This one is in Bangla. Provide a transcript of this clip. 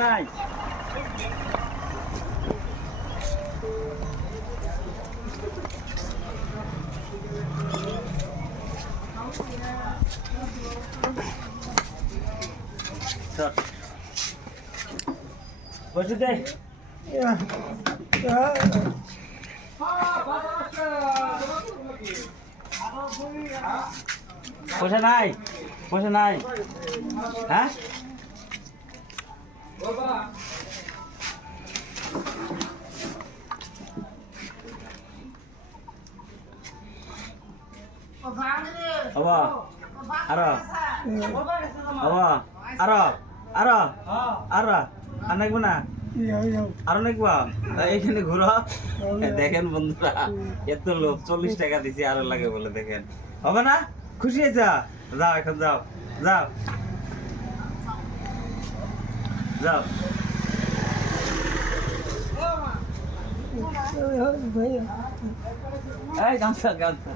নাই বসে দে পয়সা নাই পয়সা নাই হ্যাঁ হবা আরো হবা আরো আরো আরো আর নাকবো না আরো নাকবো এইখানে ঘুরো দেখেন বন্ধুরা এত লোক 40 টাকা দিছি আরো লাগে বলে দেখেন হবে না খুশি হয়েছে যাও এখন যাও যাও যাও এই গামছা গামছা